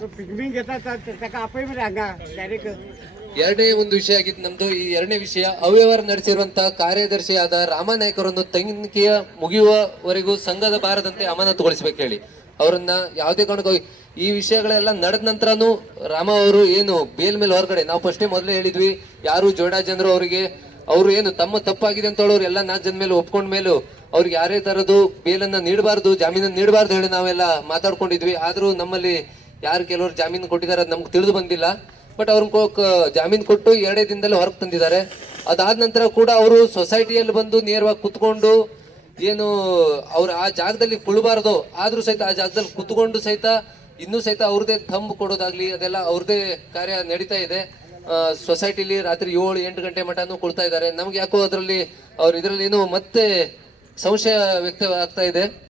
Picnic घेतात त्याका आपही मध्ये हंगा डायरेक्ट ಎರಡನೇ ಒಂದು ವಿಷಯ ಆಗಿತ್ತು ನಮ್ದು. ಈ ಎರಡನೇ ವಿಷಯ ಅವ್ಯವಹಾರ ನಡೆಸಿರುವಂತಹ ಕಾರ್ಯದರ್ಶಿಯಾದ ರಾಮನಾಯ್ಕರನ್ನು ತನಿಖೆಯ ಮುಗಿಯುವವರೆಗೂ ಸಂಘದ ಬಾರದಂತೆ ಅಮಾನತುಗೊಳಿಸ್ಬೇಕು ಹೇಳಿ ಅವರನ್ನ ಯಾವುದೇ ಕಾರಣಕ್ಕೂ ಈ ವಿಷಯಗಳೆಲ್ಲ ನಡೆದ ನಂತರನೂ ರಾಮ ಅವರು ಏನು ಬೇಲ್ ಮೇಲೆ ಹೊರಗಡೆ, ನಾವು ಫಸ್ಟೇ ಮೊದಲೇ ಹೇಳಿದ್ವಿ, ಯಾರು ಜೋಡಾ ಜನರು ಅವರಿಗೆ ಅವರು ಏನು ತಮ್ಮ ತಪ್ಪಾಗಿದೆ ಅಂತ ಹೇಳೋರು ಎಲ್ಲ 4 ಜನ ಮೇಲೆ ಒಪ್ಕೊಂಡ ಮೇಲೂ ಅವ್ರಿಗೆ ಯಾರೇ ತರದ್ದು ಬೇಲನ್ನ ನೀಡಬಾರ್ದು, ಜಾಮೀನನ್ನು ನೀಡಬಾರ್ದು ಹೇಳಿ ನಾವೆಲ್ಲ ಮಾತಾಡ್ಕೊಂಡಿದ್ವಿ. ಆದ್ರೂ ನಮ್ಮಲ್ಲಿ ಯಾರು ಕೆಲವರು ಜಾಮೀನು ಕೊಟ್ಟಿದ್ದಾರೆ ಅದು ನಮ್ಗೆ ತಿಳಿದು ಬಂದಿಲ್ಲ. ಬಟ್ ಅವ್ರನ್ನ ಜಾಮೀನು ಕೊಟ್ಟು 2 ದಿನದಲ್ಲೇ ಹೊರಗೆ ತಂದಿದ್ದಾರೆ. ಅದಾದ ನಂತರ ಕೂಡ ಅವರು ಸೊಸೈಟಿಯಲ್ಲಿ ಬಂದು ನೇರವಾಗಿ ಕುತ್ಕೊಂಡು ಏನು ಅವ್ರು ಆ ಜಾಗದಲ್ಲಿ ಕುಳಬಾರ್ದು, ಆದ್ರೂ ಸಹಿತ ಆ ಜಾಗದಲ್ಲಿ ಕುತ್ಕೊಂಡು ಸಹಿತ ಇನ್ನೂ ಸಹಿತ ಅವ್ರದೇ ಥಂಬ್ ಕೊಡೋದಾಗ್ಲಿ ಅದೆಲ್ಲ ಅವ್ರದೇ ಕಾರ್ಯ ನಡೀತಾ ಇದೆ. ಸೊಸೈಟಿಲಿ ರಾತ್ರಿ 7-8 ಗಂಟೆ ಮಟನೂ ಕೊಡ್ತಾ ಇದ್ದಾರೆ. ನಮ್ಗೆ ಯಾಕೋ ಅದರಲ್ಲಿ ಅವ್ರ ಇದರಲ್ಲಿ ಏನೋ ಮತ್ತೆ ಸಂಶಯ ವ್ಯಕ್ತವಾಗ್ತಾ ಇದೆ.